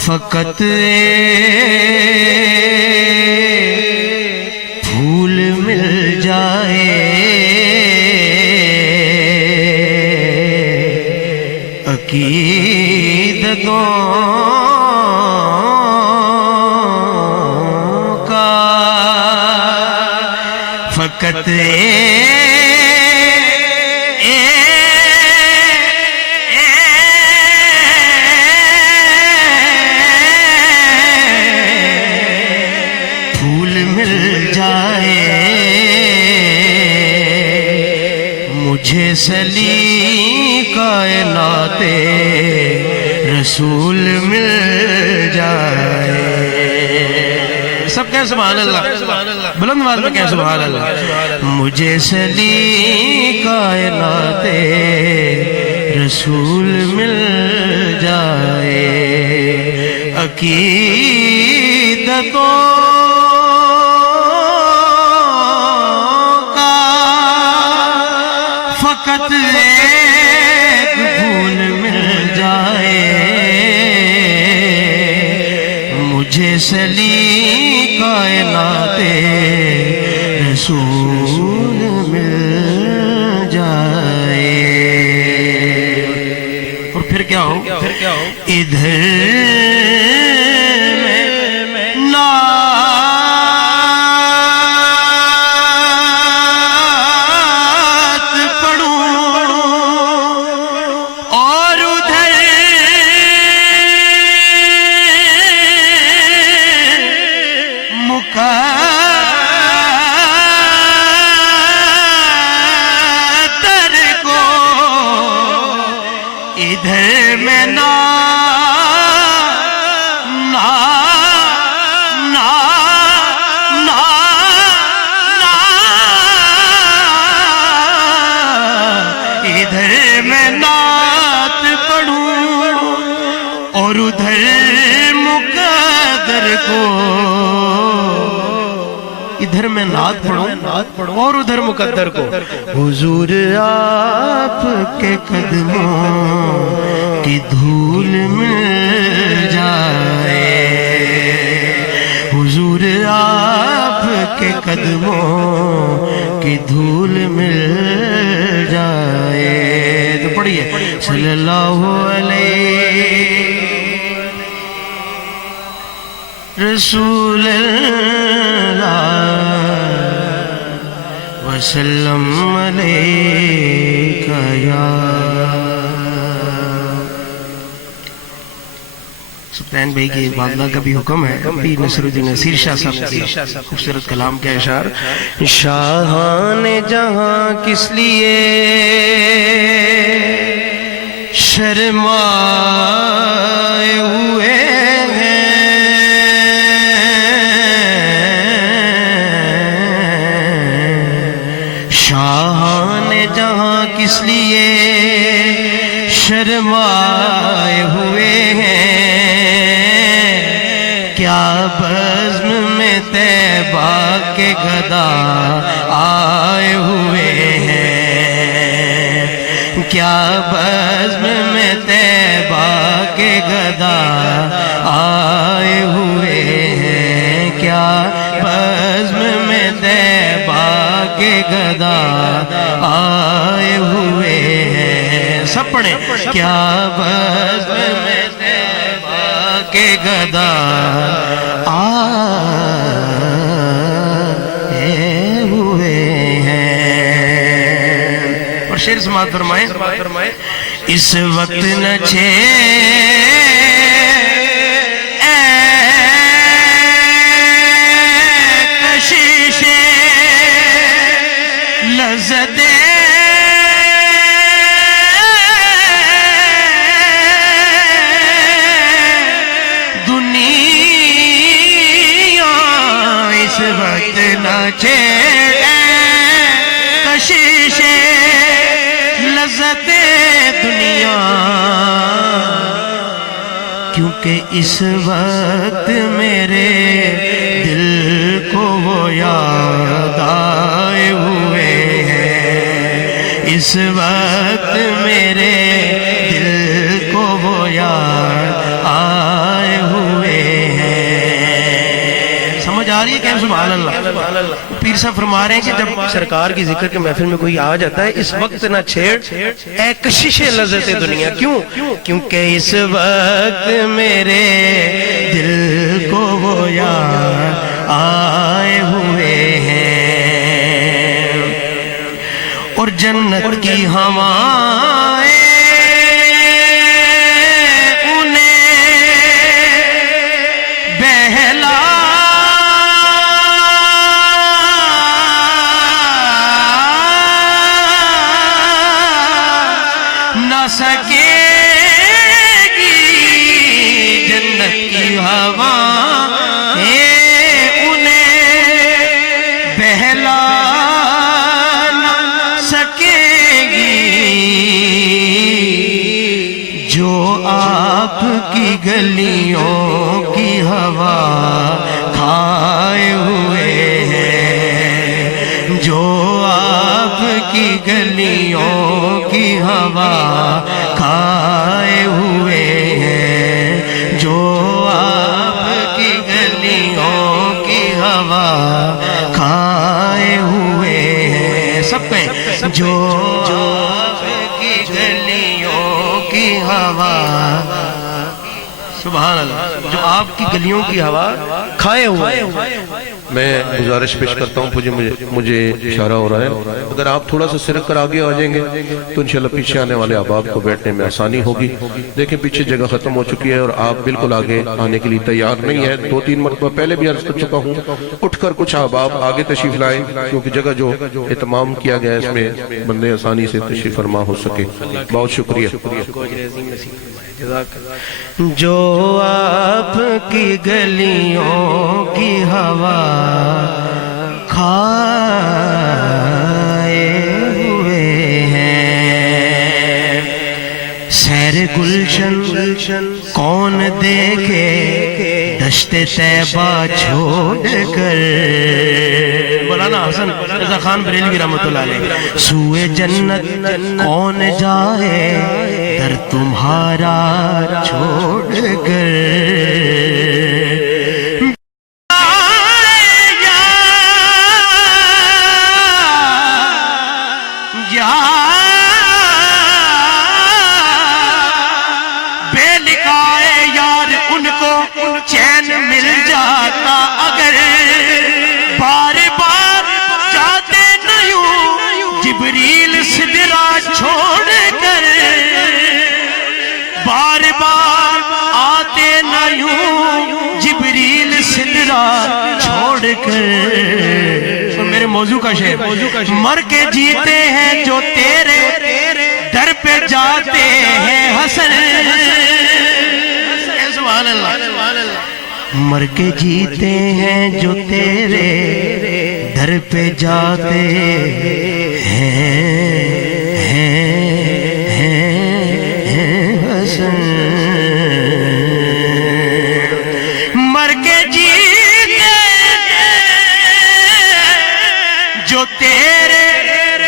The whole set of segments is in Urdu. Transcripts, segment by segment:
فقط پھول مل جائے عقیدتوں کا، فقط مجھے سلی کائنات رسول مل جائے. سب کہیں سبحان اللہ، بلند آواز میں کہیں سبحان اللہ. مجھے سلی کائنات رسول مل جائے عقیدتوں فقط ایک پھول مل جائے. مجھے سلی کائنات رسول مل جائے. اور پھر کیا ہو؟ ادھر ادھر میں ادھر میں نعت پڑھوں اور ادھر مقدر کو، ادھر میں نعت پڑھوں اور ادھر مقدر کو. حضور آپ کے قدموں کی دھول مل جائے. حضور آپ کے قدموں کی دھول مل جائے. تو پڑھیے صلی اللہ علیہ رسول اللہ وسلم علیکہ یا. سلطان بھائی کی والدہ کا بھی حکم ہے. ابھی نصر الدین نصیر شاہ صاحب کی خوبصورت کلام کا اشعار. شاہان جہاں کس لیے شرمائے ہوئے کس لیے شرمائے ہوئے ہیں. کیا بزم میں طیبہ کے گدا آئے ہوئے ہیں. کیا بزم میں طیبہ کے گدا آئے ہوئے ہیں. کیا بزم میں طیبہ کے گدا آئے ہوئے ہیں. سب پڑھیں. کیا بزم میں طیبہ کے گدا آئے ہوئے ہیں. اور شعر سماعت فرمائیں. اس وقت نہ کشش لذت اس وقت نہ کشش لذت دنیا، کیونکہ اس وقت میرے دل کو وہ یاد آئے ہوئے ہیں. اس وقت میرے دل کو وہ یاد آئے ہوئے آ رہی ہے کہ سبحان اللہ؟ پیر صاحب فرما رہے ہیں کہ جب سرکار کی ذکر کے محفل میں کوئی آ جاتا ہے اس وقت نہ چھیڑ اے کشش لذت دنیا. کیوں؟ کیونکہ اس وقت میرے دل کو وہ یاد آئے ہوئے ہیں اور جنت کی ہوائیں سکے گی جنت کی ہوا انہیں بہلا نہ سکے گی جو آپ کی گلیوں کی ہوا کھائے ہوئے ہیں جو آپ کی گلیوں کی ہوا کھائے ہوئے ہیں جو آپ کی گلیوں کی ہوا کھائے ہوئے ہیں سب کہیں جو آپ کی گلیوں کی ہوا سبحان اللہ جو آپ کی گلیوں کی ہوا کھائے ہوئے ہیں. میں گزارش پیش کرتا ہوں مجھے اشارہ ہو رہا ہے اگر آپ تھوڑا سا سرک کر آگے آ جائیں گے تو انشاءاللہ پیچھے آنے والے احباب کو بیٹھنے میں آسانی ہوگی. دیکھیں پیچھے جگہ ختم ہو چکی ہے اور آپ بالکل آگے آنے کے لیے تیار نہیں ہے. 2-3 مرتبہ پہلے بھی عرض کر چکا ہوں اٹھ کر کچھ احباب آگے تشریف لائیں کیونکہ جگہ جو اہتمام کیا گیا ہے اس میں بندے آسانی سے تشریف فرما ہو سکے. بہت شکریہ. جو آپ کی گلیوں کی ہوا کھائے ہوئے ہیں سیر گلشن کون دیکھے دشت طیبہ چھوڑ کر مولانا حسن رضا خان بریلوی رحمۃ اللہ علیہ سوئے جنت کون جائے در تمہارا چھوڑ کر چین مل جاتا اگر بار بار جاتے نہیں جبریل سدرا چھوڑ کر بار بار آتے نہیں جبریل سدرا چھوڑ کر. میرے موضوع کا شعر مر کے جیتے ہیں جو تیرے در پہ جاتے ہیں حسن سبحان اللہ مر کے جیتے ہیں جو تیرے در پہ جاتے ہیں حسن مر کے جیتے جو تیرے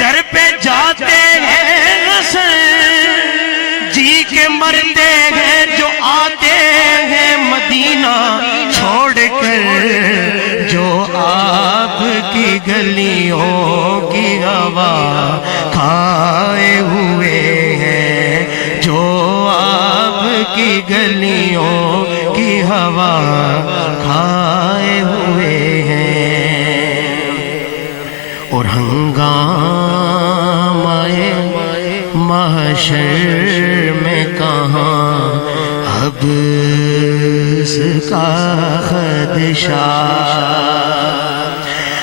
در پہ جاتے ہیں حسن جی کے مرتے ہیں جو آتے ہیں مدینہ چھوڑ کر جو آپ کی گلیوں کی ہوا کھائے ہوئے ہیں جو آپ کی گلیوں کی ہوا کھائے ہوئے ہیں اور ہنگامے محشر میں کہاں اب اس کا خدشہ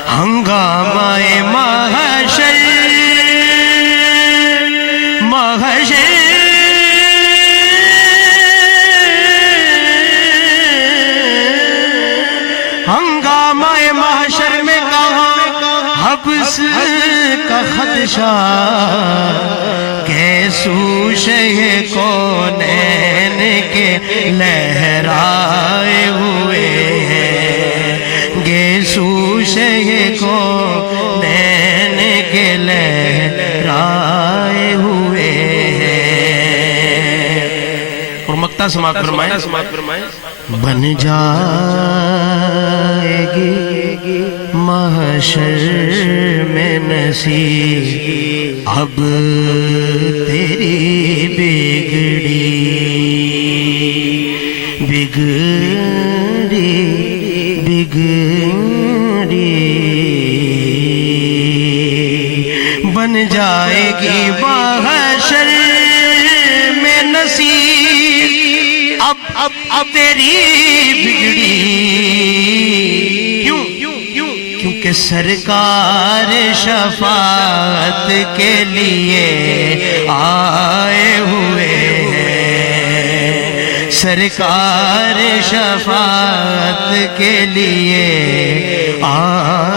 ہنگامہ محشر ہنگامہ محشر میں کہاں حبس کا خدشہ کیسو شہ کونین کے لہرائے ہوئے ہیں گیسو شہ کونین کے لہرائے ہوئے ہیں. اور مقطع سماعت فرمائیں بن جائے گی محشر میں نصیب اب تیری بگڑی بگڑی بگڑی بن جائے گی محشر میں نصیب اب تیری بگڑی کیونکہ سرکار شفاعت کے لیے آئے ہوئے ہیں، سرکار شفاعت کے لیے آئے